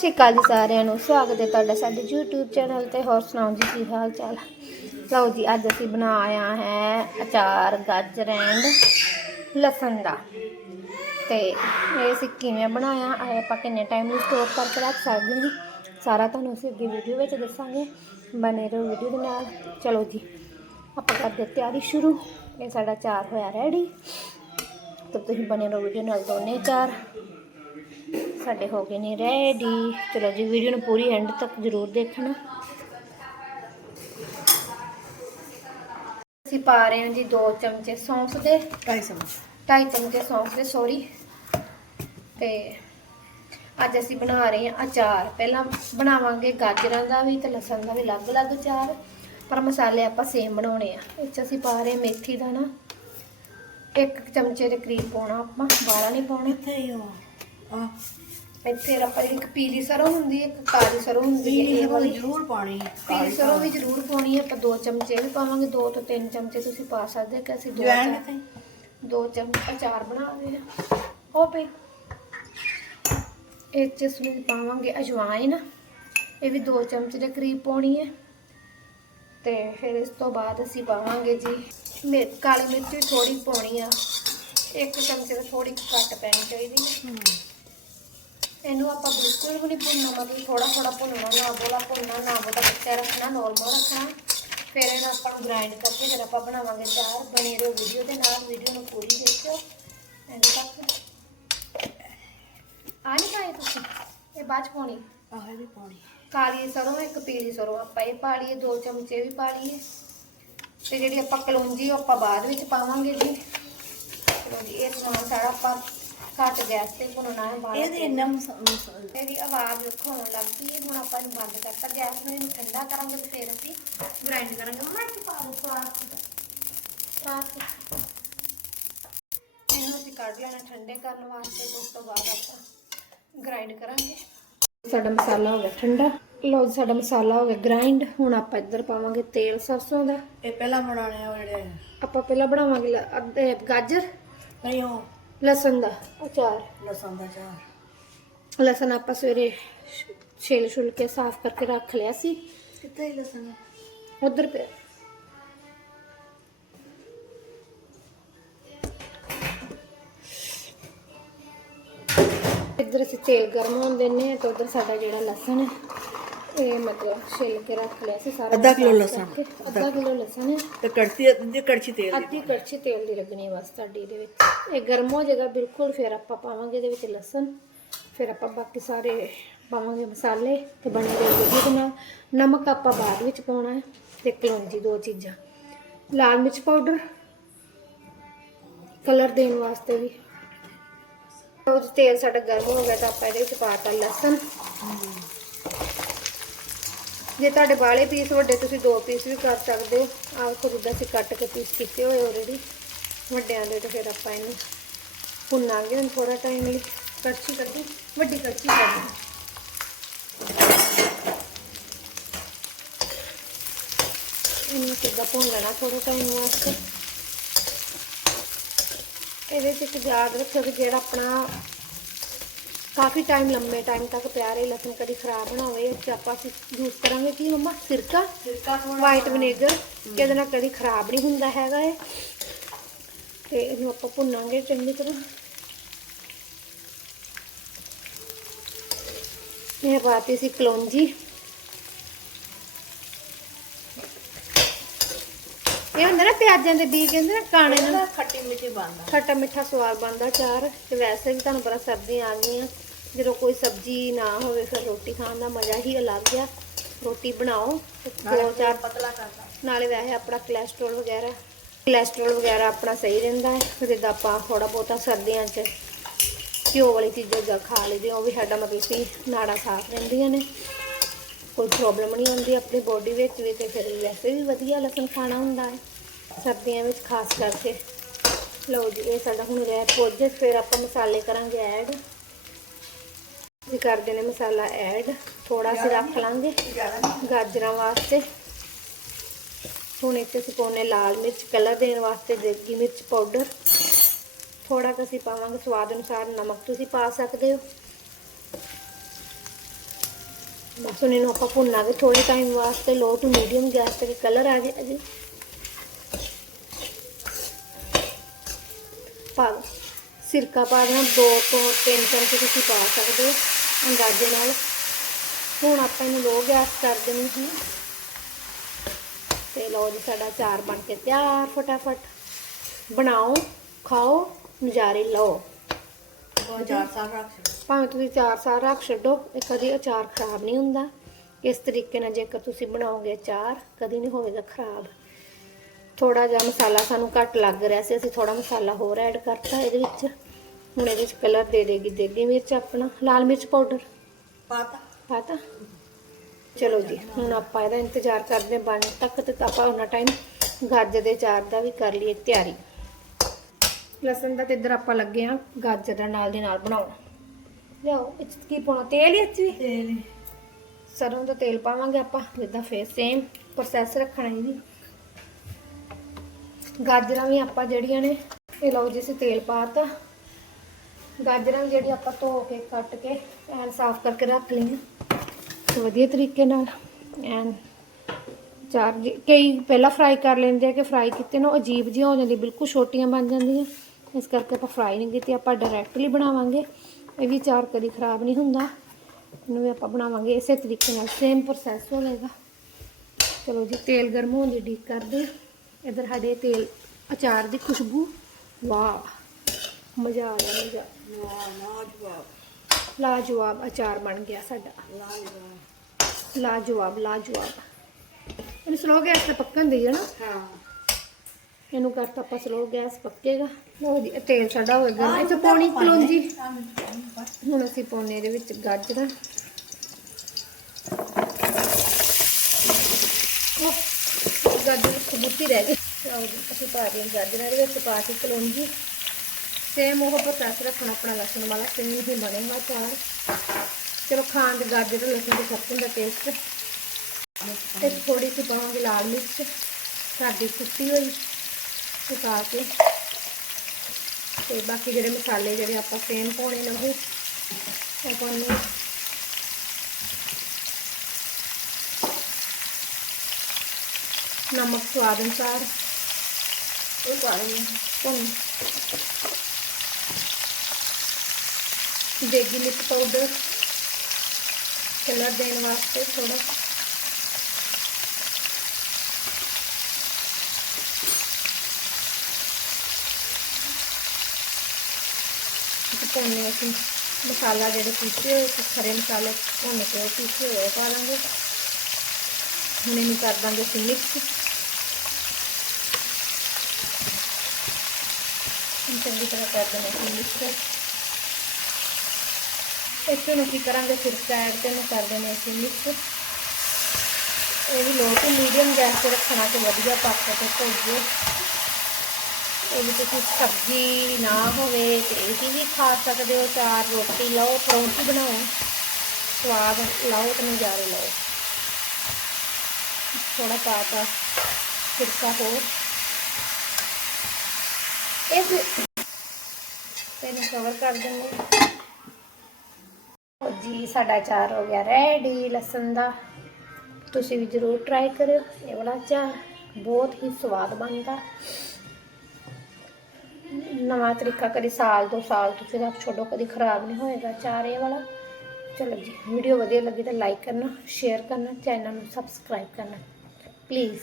ਸਤਿ ਸ਼੍ਰੀ ਅਕਾਲ ਜੀ ਸਾਰਿਆਂ ਨੂੰ। ਸਵਾਗਤ ਹੈ ਤੁਹਾਡਾ ਸਾਡੇ YouTube ਚੈਨਲ ਤੇ। ਹੋਰ ਸੁਣਾਓ ਜੀ, ਕੀ ਹਾਲ ਚਾਲ ਲਓ ਜੀ, ਅੱਜ ਅਸੀਂ ਬਣਾਇਆ ਹੈ ਅਚਾਰ, ਗਾਜਰ ਐਂਡ ਲਸਣ ਦਾ। ਤੇ ਇਹ ਅਸੀਂ ਕਿਵੇਂ ਬਣਾਇਆ, ਇਹ ਆਪਾਂ ਕਿੰਨੇ ਟਾਈਮ ਲਈ ਸਟੋਰ ਕਰਕੇ ਰੱਖ ਸਕਦੇ ਹਾਂ ਸਾਰਾ ਤੁਹਾਨੂੰ ਅਸੀਂ ਅੱਗੇ ਵੀਡੀਓ ਵਿੱਚ ਦੱਸਾਂਗੇ। ਬਣੇ ਰਹੋ ਵੀਡੀਓ ਦੇ ਨਾਲ। ਚਲੋ ਜੀ, ਆਪਾਂ ਕਰਦੇ ਤਿਆਰੀ ਸ਼ੁਰੂ। ਇਹ ਸਾਡਾ ਅਚਾਰ ਹੋਇਆ ਰੈਡੀ ਤਾਂ ਤੁਸੀਂ ਬਣੇ ਰਹੋ ਵੀਡੀਓ ਨਾਲ ਦੋਨੇ ਅਚਾਰ। ਸਾਡੇ ਹੋ ਗਏ ਨੇ ਰੈਡੀ ਚਲੋ ਜੀ ਵੀਡੀਓ ਨੂੰ ਪੂਰੀ ਐਂਡ ਤੱਕ ਜ਼ਰੂਰ ਦੇਖਣਾ। ਅਸੀਂ ਪਾ ਰਹੇ ਹਾਂ ਜੀ 2 ਚਮਚੇ ਸੌਂਫ ਦੇ। 250 ਚਮਚ। 2.5 ਚਮਚੇ ਸੌਂਫ ਦੇ ਸੌਰੀ ਤੇ ਅੱਜ ਅਸੀਂ ਬਣਾ ਰਹੇ ਹਾਂ ਅਚਾਰ। ਪਹਿਲਾਂ ਬਣਾਵਾਂਗੇ ਗਾਜਰਾਂ ਦਾ ਵੀ ਤੇ ਲਸਣ ਦਾ ਵੀ ਅਲੱਗ-ਅਲੱਗ ਅਚਾਰ। ਪਰ ਮਸਾਲੇ ਆਪਾਂ ਸੇਮ ਬਣਾਉਣੇ ਆ। ਇਹ 'ਚ ਅਸੀਂ ਪਾ ਰਹੇ ਮੇਥੀ ਦਾਣਾ। ਇੱਕ ਚਮਚੇ ਦੇ ਕਰੀਬ ਪਾਉਣਾ ਆਪਾਂ। ਬਾਹਲਾ ਨਹੀਂ ਪਾਉਣਾ। ਉਹ ਆ। ਇੱਥੇ ਆਪਾਂ ਇੱਕ ਪੀਲੀ ਸਰੋਂ ਹੁੰਦੀ ਹੈ ਇੱਕ ਕਾਲੀ ਸਰੋਂ ਹੁੰਦੀ ਹੈ ਇਹ ਵਾਲੀ। ਜ਼ਰੂਰ ਪਾਣੀ ਪੀਲੀ ਸਰੋਂ ਵੀ ਜ਼ਰੂਰ ਪਾਉਣੀ ਹੈ ਆਪਾਂ ਦੋ ਚਮਚੇ ਵੀ ਪਾਵਾਂਗੇ ਦੋ ਤੋਂ ਤਿੰਨ ਚਮਚੇ ਤੁਸੀਂ ਪਾ ਸਕਦੇ ਹੋ ਕਿ ਅਸੀਂ ਦੋ ਕਿੱਥੇ ਦੋ ਚਮਚ ਅਚਾਰ ਬਣਾ ਰਹੇ ਹਾਂ ਹੋ ਪਈ ਇਹ ਚ ਅਸੀਂ ਪਾਵਾਂਗੇ ਅਜਵਾਇਨ ਇਹ ਵੀ ਦੋ ਚਮਚ ਦੇ ਕਰੀਬ ਪਾਉਣੀ ਹੈ। ਤੇ ਫਿਰ ਇਸ ਤੋਂ ਬਾਅਦ ਅਸੀਂ ਪਾਵਾਂਗੇ ਜੀ ਕਾਲੀ ਮਿਰਚ ਵੀ ਥੋੜੀ ਪਾਉਣੀ ਆ। ਇੱਕ ਚਮਚੇ ਤੋਂ ਥੋੜੀ ਘੱਟ ਪੈਣੀ ਚਾਹੀਦੀ ਹੈ। ਇਹਨੂੰ ਆਪਾਂ ਬਿਲਕੁਲ ਵੀ ਨਹੀਂ ਭੁੰਨਣਾ ਮਤਲਬ ਥੋੜਾ ਥੋੜਾ ਭੁੰਨਣਾ ਨਾ ਬੋਲਾ ਭੁੰਨਣਾ ਨਾ ਬੋਲਾ ਕੱਚਾ ਰੱਖਣਾ ਨਾਰਮਲ ਰੱਖਣਾ। ਫਿਰ ਇਹਨੂੰ ਆਪਾਂ ਨੂੰ ਗ੍ਰਾਈਂਡ ਕਰਕੇ ਫਿਰ ਆਪਾਂ ਬਣਾਵਾਂਗੇ ਚਾਰ ਬਣੇ ਰਹੋ ਵੀਡੀਓ ਦੇ ਨਾਲ ਵੀਡੀਓ ਨੂੰ ਪੂਰੀ ਦੇਖਿਓ। ਐਂਡ ਤੱਕ। ਆ ਨਹੀਂ ਪਾਏ ਤੁਸੀਂ? ਇਹ ਬਾਅਦ ਪਾਉਣੀ? ਆਹ ਇਹ ਵੀ ਪਾਣੀ ਕਾਲੀ ਸਰੋਂ ਇੱਕ ਪੀਲੀ ਸਰੋਂ ਆਪਾਂ ਇਹ ਪਾ ਲਈਏ ਦੋ ਚਮਚੇ ਵੀ ਪਾ ਲਈਏ। ਤੇ ਜਿਹੜੀ ਆਪਾਂ ਕਲੌਂਜੀ ਉਹ ਆਪਾਂ ਬਾਅਦ ਵਿੱਚ ਪਾਵਾਂਗੇ ਜੀ। ਚਲੋ ਜੀ ਇਹ ਸਮਾਨ ਸਾਰਾ ਆਪਾਂ ਘੱਟ ਗੈਸ ਤੇ ਭੁੰਨਣਾ ਹੈ ਬਾਅਦ ਇਹਦੇ ਇੰਨਾ ਮਸਾ- ਮਸਾ- ਇਹਦੀ ਆਵਾਜ਼ ਵੇਖੋ ਹੋਣ ਲੱਗ ਪਈ। ਹੁਣ ਆਪਾਂ ਇਹਨੂੰ ਬੰਦ ਕਰਤਾ। ਗੈਸ ਨੂੰ ਇਹਨੂੰ ਠੰਡਾ ਕਰਾਂਗੇ ਤੇ ਫਿਰ ਅਸੀਂ ਗ੍ਰਾਈਂਡ ਕਰਾਂਗੇ। ਮੈਂ ਕੀ ਪਾ ਦੋ ਫਰਾਕ ਇਹਨੂੰ ਅਸੀਂ ਕੱਢ ਲੈਣਾ ਠੰਡੇ ਕਰਨ ਵਾਸਤੇ ਉਸ ਤੋਂ ਬਾਅਦ ਆਪਾਂ ਗ੍ਰਾਈਂਡ ਕਰਾਂਗੇ। ਸਾਡਾ ਮਸਾਲਾ ਹੋ ਗਿਆ ਠੰਡਾ। ਲਓ ਜੀ ਸਾਡਾ ਮਸਾਲਾ ਹੋ ਗਿਆ ਗ੍ਰਾਈਂਡ ਹੁਣ ਆਪਾਂ ਇੱਧਰ ਪਾਵਾਂਗੇ ਤੇਲ ਸਰਸੋਂ ਦਾ। ਇਹ ਪਹਿਲਾਂ ਬਣਾਉਣੇ ਆ ਉਹ ਜਿਹੜੇ ਆਪਾਂ ਪਹਿਲਾਂ ਬਣਾਵਾਂਗੇ ਲ- ਅੱਧੇ ਗਾਜਰ। ਨਹੀਂ ਉਹ ਲਸਣ ਦਾ ਅਚਾਰ। ਲਸਣ ਦਾ ਚਾਰ ਲਸਣ ਆਪਾਂ ਸਵੇਰੇ ਛਿਲ ਛੁਲ ਕੇ ਸਾਫ਼ ਕਰਕੇ ਰੱਖ ਲਿਆ ਸੀ। ਕਿੱਥੇ ਹੀ ਲਸਣ? ਉਧਰ ਪਿਆ। ਇੱਧਰ ਅਸੀਂ ਤੇਲ ਗਰਮ ਹੋਣ ਦਿੰਨੇ ਆ ਤੇ ਉਧਰ ਸਾਡਾ ਜਿਹੜਾ ਲਸਣ ਹੈ। ਮਤਲਬ ਛਿਲ ਕੇ ਰੱਖ ਲਿਆ ਸੀ ਸਾਰਾ ਅੱਧਾ ਕਿਲੋ ਲਸਣ। ਅੱਧਾ ਕਿਲੋ ਲਸਣ। ਤੇ ਕੜਤੀ ਅੱਧੀ ਕੜਛੀ ਤੇਲ ਦੀ ਅੱਧੀ ਕੜਛੀ ਤੇਲ ਦੀ ਲੱਗਣੀ ਹੈ ਬਸ ਸਾਡੀ ਇਹਦੇ ਵਿੱਚ। ਇਹ ਗਰਮ ਹੋ ਜਾਏਗਾ ਬਿਲਕੁਲ ਫਿਰ ਆਪਾਂ ਪਾਵਾਂਗੇ ਇਹਦੇ ਵਿੱਚ ਲਸਣ। ਫਿਰ ਆਪਾਂ ਬਾਕੀ ਸਾਰੇ ਪਾਵਾਂਗੇ ਮਸਾਲੇ ਤੇ ਬਣੇ ਦੇ ਵੀਡੀਓ ਦੇ ਨਾਲ। ਨਮਕ ਆਪਾਂ ਬਾਅਦ ਵਿੱਚ ਪਾਉਣਾ ਹੈ ਤੇ ਕਲੌਂਜੀ ਦੋ ਚੀਜ਼ਾਂ। ਲਾਲ ਮਿਰਚ ਪਾਊਡਰ। ਕਲਰ ਦੇਣ ਵਾਸਤੇ ਵੀ। ਉਹ ਤੇਲ ਸਾਡਾ ਗਰਮ ਹੋ ਗਿਆ ਤਾਂ ਆਪਾਂ ਇਹਦੇ ਵਿੱਚ ਪਾਤਾ ਲਸਣ। ਜੇ ਤੁਹਾਡੇ ਬਾਲੇ ਪੀਸ ਵੱਡੇ, ਤੁਸੀਂ ਦੋ ਪੀਸ ਵੀ ਕਰ ਸਕਦੇ ਹੋ। ਆਹ ਖੁਦ ਜਿੱਦਾਂ ਅਸੀਂ ਕੱਟ ਕੇ ਪੀਸ ਕੀਤੇ ਹੋਏ ਆਲਰੇਡੀ ਵੱਡਿਆਂ ਦੇ ਤੇ ਫਿਰ ਆਪਾਂ ਇਹਨੂੰ ਭੁੰਨਾਂਗੇ ਹੁਣ ਥੋੜਾ ਟਾਈਮ ਲਈ। ਕੜਛੀ ਕੱਢੀ, ਵੱਡੀ ਕੜਛੀ ਕੱਢੀ। ਇਹਨੂੰ ਕਿੱਦਾਂ ਭੁੰਨ ਲੈਣਾ ਥੋੜਾ ਟਾਈਮ ਵਾਸਤੇ। ਇਹਦੇ 'ਚ ਇੱਕ ਯਾਦ ਰੱਖਿਓ ਕਿ ਜਿਹੜਾ ਆਪਣਾ ਕਾਫੀ ਟਾਈਮ ਲੰਮੇ ਟਾਈਮ ਤੱਕ ਪਿਆ ਰਹੇ ਲਸਣ ਕਦੀ ਖਰਾਬ ਨਾ ਹੋਵੇ 'ਚ ਆਪਾਂ ਯੂਜ਼ ਕਰਾਂਗੇ ਕੀ ਮੰਮਾ? ਸਿਰਕਾ? ਸਿਰਕਾ ਥੋੜਾ ਵਾਈਟ ਵਿਨੇਗਰ ਕਿ ਇਹਦੇ ਨਾਲ ਕਦੀ ਖਰਾਬ ਨਹੀਂ ਹੁੰਦਾ ਹੈਗਾ ਇਹ। ਤੇ ਇਹਨੂੰ ਆਪਾਂ ਭੁੰਨਾਂਗੇ ਚੰਗੀ ਤਰ੍ਹਾਂ। ਇਹ ਪਾਤੀ ਸੀ ਕਲੌਂਜੀ। ਇਹ ਹੁੰਦਾ ਨਾ ਪਿਆਜ਼ਾਂ ਦੇ ਬੀਜ ਕਹਿੰਦੇ ਨਾ ਕਾਣੇ ਨਾਲ। ਖੱਟੀ ਮਿੱਠੀ ਬਣਦਾ। ਖੱਟਾ ਮਿੱਠਾ ਸਵਾਦ ਬਣਦਾ ਚਾਰ ਤੇ ਵੈਸੇ ਵੀ ਤੁਹਾਨੂੰ ਪਤਾ ਸਰਦੀਆਂ ਆ ਗਈਆਂ। ਜਦੋਂ ਕੋਈ ਸਬਜ਼ੀ ਨਾ ਹੋਵੇ ਫਿਰ ਰੋਟੀ ਖਾਣ ਦਾ ਮਜ਼ਾ ਹੀ ਅਲੱਗ ਆ। ਰੋਟੀ ਬਣਾਓ ਦੋ ਚਾਰ ਪਤਲਾ ਕਰਦਾ। ਨਾਲੇ ਵੈਸੇ ਆਪਣਾ ਕੋਲੇਸਟ੍ਰੋਲ ਵਗੈਰਾ ਕੋਲੇਸਟ੍ਰੋਲ ਵਗੈਰਾ ਆਪਣਾ ਸਹੀ ਰਹਿੰਦਾ ਹੈ। ਫਿਰ ਜਿੱਦਾਂ ਆਪਾਂ ਥੋੜਾ ਬਹੁਤਾ ਸਰਦੀਆਂ 'ਚ ਘਿਓ ਵਾਲੀ ਚੀਜ਼ਾਂ ਜਾਂ ਖਾ ਲਈਦੀਆਂ ਉਹ ਵੀ ਸਾਡਾ ਮਤਲਬ ਕਿ ਨਾੜਾਂ ਸਾਫ਼ ਰਹਿੰਦੀਆਂ ਨੇ। ਕੋਈ ਪ੍ਰੋਬਲਮ ਨਹੀਂ ਆਉਂਦੀ ਆਪਣੀ ਬੋਡੀ ਵਿੱਚ ਵੀ ਤੇ ਫਿਰ ਵੈਸੇ ਵੀ ਵਧੀਆ ਲਸਣ ਖਾਣਾ ਹੁੰਦਾ ਹੈ ਸਰਦੀਆਂ ਵਿੱਚ ਖਾਸ ਕਰਕੇ। ਲਓ ਜੀ ਇਹ ਸਾਡਾ ਹੁਣ ਰਿਹਾ ਪੁੱਜ ਫਿਰ ਆਪਾਂ ਮਸਾਲੇ ਕਰਾਂਗੇ ਐਡ ਅਸੀਂ ਕਰਦੇ ਨੇ ਮਸਾਲਾ ਐਡ ਥੋੜਾ ਅਸੀਂ ਰੱਖ ਲਾਂਗੇ ਗਾਜਰਾਂ ਵਾਸਤੇ। ਹੁਣ ਇੱਥੇ ਅਸੀਂ ਪਾਉਣੇ ਲਾਲ ਮਿਰਚ, ਕਲਰ ਦੇਣ ਵਾਸਤੇ ਦੇਗੀ ਮਿਰਚ ਪਾਊਡਰ। ਥੋੜਾ ਕੁ ਅਸੀਂ ਪਾਵਾਂਗੇ ਸਵਾਦ ਅਨੁਸਾਰ ਨਮਕ ਤੁਸੀਂ ਪਾ ਸਕਦੇ ਹੋ। ਬਸ ਹੁਣ ਇਹਨੂੰ ਆਪਾਂ ਭੁੰਨਾਂਗੇ ਥੋੜੇ ਟਾਈਮ ਵਾਸਤੇ ਲੋ ਟੂ ਮੀਡੀਅਮ ਗੈਸ ਤੇ ਕਲਰ ਆ ਜਾਏ ਅਜੇ ਪਾ ਸਿਰਕਾ ਪਾ ਦੇਣਾ, ਦੋ ਤੋਂ ਤਿੰਨ ਚਮਚੇ ਤੁਸੀਂ ਪਾ ਸਕਦੇ ਹੋ। ਅੰਦਾਜ਼ੇ ਨਾਲ। ਹੁਣ ਆਪਾਂ ਇਹਨੂੰ ਲੋ ਗੈਸ ਕਰ ਦੇਣੀ ਹੈ ਤੇ ਲਓ ਜੀ ਸਾਡਾ ਅਚਾਰ ਬਣ ਕੇ ਤਿਆਰ ਫਟਾਫਟ। ਬਣਾਓ ਖਾਓ ਨਜ਼ਾਰੇ ਲਓ। ਬਹੁਤ ਚਾਰ ਸਾਲ ਰੱਖ ਸਕਦੇ ਭਾਵੇਂ ਤੁਸੀਂ ਚਾਰ ਸਾਲ ਰੱਖ ਛੱਡੋ ਇਹ ਕਦੀ ਅਚਾਰ ਖਰਾਬ ਨਹੀਂ ਹੁੰਦਾ। ਇਸ ਤਰੀਕੇ ਨਾਲ ਜੇਕਰ ਤੁਸੀਂ ਬਣਾਓਗੇ ਅਚਾਰ ਕਦੀ ਨਹੀਂ ਹੋਵੇਗਾ ਖਰਾਬ। ਥੋੜਾ ਜਿਹਾ ਮਸਾਲਾ ਸਾਨੂੰ ਘੱਟ ਲੱਗ ਰਿਹਾ ਸੀ ਅਸੀਂ ਥੋੜਾ ਮਸਾਲਾ ਹੋਰ ਐਡ ਕਰਤਾ ਇਹਦੇ ਵਿੱਚ। ਹੁਣ ਇਹਦੇ ਵਿੱਚ ਕਲਰ ਦੇ ਦੇਗੀ ਦੇਗੀ ਮਿਰਚ ਆਪਣਾ ਲਾਲ ਮਿਰਚ ਪਾਊਡਰ। ਪਾਤਾ। ਪਾਤਾ? ਚਲੋ ਜੀ ਹੁਣ ਆਪਾਂ ਇਹਦਾ ਇੰਤਜ਼ਾਰ ਕਰਦੇ ਹਾਂ ਬਣਨ ਤੱਕ ਤੇ ਆਪਾਂ ਉਹਨਾਂ ਟਾਈਮ ਗਾਜਰ ਦੇ ਚਾਰ ਦਾ ਵੀ ਕਰ ਲਈਏ ਤਿਆਰੀ। ਲਸਣ ਦਾ ਤੇ ਇੱਧਰ ਆਪਾਂ ਲੱਗੇ ਆ ਗਾਜਰ ਦਾ ਨਾਲ ਦੇ ਨਾਲ ਬਣਾਉਣਾ। ਲਿਆਓ ਇਹ 'ਚ ਕੀ ਪਾਉਣਾ? ਤੇਲ ਹੀ ਅੱਛੀ ਤੇਲ ਸਰੋਂ ਦਾ ਤੇਲ ਪਾਵਾਂਗੇ ਆਪਾਂ ਜਿੱਦਾਂ ਫੇਰ ਸੇਮ ਪ੍ਰੋਸੈਸ ਰੱਖਣਾ ਇਹ ਵੀ ਗਾਜਰਾਂ ਵੀ ਆਪਾਂ ਜਿਹੜੀਆਂ ਨੇ ਇਹ ਲਓ ਜੀ ਅਸੀਂ ਤੇਲ ਪਾਤਾ ਗਾਜਰਾਂ ਵੀ ਜਿਹੜੀ ਆਪਾਂ ਧੋ ਕੇ, ਕੱਟ ਕੇ ਐਨ ਸਾਫ਼ ਕਰਕੇ ਰੱਖ ਲਈਆਂ। ਵਧੀਆ ਤਰੀਕੇ ਨਾਲ ਐਨ ਚਾਰ ਜੀ- ਕਈ ਪਹਿਲਾਂ ਫਰਾਈ ਕਰ ਲੈਂਦੇ ਆ ਕਿ ਫਰਾਈ ਕੀਤੇ ਨਾ ਉਹ ਅਜੀਬ ਜਿਹੀਆਂ ਹੋ ਜਾਂਦੀਆਂ, ਬਿਲਕੁਲ ਛੋਟੀਆਂ ਬਣ ਜਾਂਦੀਆਂ। ਇਸ ਕਰਕੇ ਆਪਾਂ ਫਰਾਈ ਨਹੀਂ ਕੀਤੀ, ਆਪਾਂ ਡਾਇਰੈਕਟਲੀ ਬਣਾਵਾਂਗੇ। ਇਹ ਵੀ ਚਾਰ ਕਦੀ ਖਰਾਬ ਨਹੀਂ ਹੁੰਦਾ। ਇਹਨੂੰ ਵੀ ਆਪਾਂ ਬਣਾਵਾਂਗੇ, ਇਸੇ ਤਰੀਕੇ ਨਾਲ ਸੇਮ ਪ੍ਰੋਸੈਸ ਹੋਵੇਗਾ ਚਲੋ ਜੀ, ਤੇਲ ਗਰਮ ਹੋਣ ਦੀ ਡੀਕ ਕਰਦੇ ਹਾਂ। ਇਧਰ ਸਾਡੇ ਤੇਲ ਅਚਾਰ ਦੀ ਖੁਸ਼ਬੂ, ਵਾਹ। ਮਜ਼ਾ ਆ ਗਿਆ, ਮਜ਼ਾ। ਲਾਜਵਾਬ ਅਚਾਰ ਬਣ ਗਿਆ ਸਾਡਾ। ਲਾਜਵਾਬ ਲਾਜਵਾਬ। ਇਹਨੂੰ ਸਲੋ ਗੈਸ ਤੇ ਪੱਕਣ ਦੇਈਏ ਨਾ। ਇਹਨੂੰ ਕਰਤਾ ਆਪਾਂ ਸਲੋ ਗੈਸ ਪੱਕੇਗਾ। ਲਓ ਜੀ, ਇਹ ਤੇਲ ਸਾਡਾ ਹੋ ਗਿਆ। ਇਹ ਪਾਉਣੀ ਕਲੌਂਜੀ। ਹੁਣ ਅਸੀਂ ਪਾਉਣੇ ਇਹਦੇ ਵਿੱਚ ਗਾਜਰਾਂ। ਉਹ ਗਾਜਰ ਖਬੂਤੀ ਰਹਿ ਗਈ। ਲਓ ਜੀ, ਅਸੀਂ ਪਾ ਦਿਆਂ ਗਾਜਰਾਂ। ਦੇ ਵਿੱਚ ਪਾ ਕੇ ਕਲੌਂਜੀ। ਸੇਮ ਉਹ ਪ੍ਰੋਸੈਸ ਰੱਖਣਾ ਆਪਣਾ ਲਸਣ ਵਾਲਾ ਸੇਮ ਹੀ ਬਣੇਗਾ ਚਾਰ ਚਲੋ ਖਾਣ ਦੇ ਗਾਜਰ ਤੇ ਲਸਣ ਦੇ ਸਰਸੋਂ ਦਾ ਟੇਸਟ ਤੇ ਥੋੜੀ ਜਿਹੀ ਪਾਵਾਂਗੇ ਲਾਲ ਮਿਰਚ। ਸਾਡੀ ਕੁੱਟੀ ਹੋਈ ਸੁਕਾ ਕੇ। ਤੇ ਬਾਕੀ ਜਿਹੜੇ ਮਸਾਲੇ ਜਿਹੜੇ ਆਪਾਂ ਸੇਮ ਪਾਉਣੇ ਨੇ ਉਹ ਉਹ ਪਾਉਣੇ ਨਮਕ ਸਵਾਦ ਅਨੁਸਾਰ। ਉਹ ਪਾ ਲਈ ਦੇਗੀ ਮਿਰਚ ਪਾਊਡਰ ਕਲਰ ਦੇਣ ਵਾਸਤੇ ਥੋੜਾ ਪਾਉਣੇ ਅਸੀਂ ਮਸਾਲਾ ਜਿਹੜੇ ਪੀਸੇ ਹੋਏ ਖਰੇ ਮਸਾਲੇ ਭੁੰਨ ਕੇ ਉਹ ਪੀਸੇ ਹੋਏ ਪਾ ਲਾਂਗੇ। ਹੁਣ ਇਹਨੂੰ ਕਰ ਦਾਂਗੇ ਅਸੀਂ ਮਿਕਸ ਚੰਗੀ ਤਰ੍ਹਾਂ ਕਰ ਦੇਣਾ ਮਿਕਸ ਇਸ ਨੂੰ ਕੀ ਕਰਾਂਗੇ ਫਿਰ ਸਾਈਡ ਤੇ ਨੂੰ ਕਰ ਦੇਣਾ ਅਸੀਂ ਮਿਕਸ ਇਹ ਵੀ ਲੋ ਟੂ ਮੀਡੀਅਮ ਗੈਸ ਤੇ ਰੱਖਣਾ ਤੇ ਵਧੀਆ ਪੱਕ ਤੇ ਭੁੱਜੇ। ਇਹ ਵੀ ਤੁਸੀਂ ਸਬਜ਼ੀ ਨਾ ਹੋਵੇ ਤੇ ਇਹ ਵੀ ਖਾ ਸਕਦੇ ਹੋ, ਚਾਰ ਰੋਟੀ ਲਓ, ਪਰੌਂਠੀ ਬਣਾਓ, ਸਵਾਦ ਲਾਓ ਤੇ ਨਜ਼ਾਰੇ ਲਓ। ਥੋੜਾ ਪਾਤਾ ਸਿਰਕਾ ਹੋਰ ਇਸ ਇਹਨੂੰ ਕਵਰ ਕਰ ਦਿੰਦੇ ਜੀ ਸਾਡਾ ਚਾਰ ਹੋ ਗਿਆ ਰੈਡੀ ਲਸਣ ਦਾ। ਤੁਸੀਂ ਵੀ ਜ਼ਰੂਰ ਟਰਾਈ ਕਰਿਓ, ਇਹ ਵਾਲਾ ਚਾਰ ਬਹੁਤ ਹੀ ਸਵਾਦ ਬਣਦਾ। ਨਵਾਂ ਤਰੀਕਾ ਕਦੀ ਸਾਲ ਤੋਂ ਸਾਲ ਤੁਸੀਂ ਰੱਖ ਛੱਡੋ, ਕਦੀ ਖਰਾਬ ਨਹੀਂ ਹੋਏਗਾ ਚਾਰ ਇਹ ਵਾਲਾ। ਚਲੋ ਜੀ ਵੀਡੀਓ ਵਧੀਆ ਲੱਗੀ ਤਾਂ ਲਾਈਕ ਕਰਨਾ ਸ਼ੇਅਰ ਕਰਨਾ ਚੈਨਲ ਨੂੰ ਸਬਸਕ੍ਰਾਈਬ ਕਰਨਾ। ਪਲੀਜ਼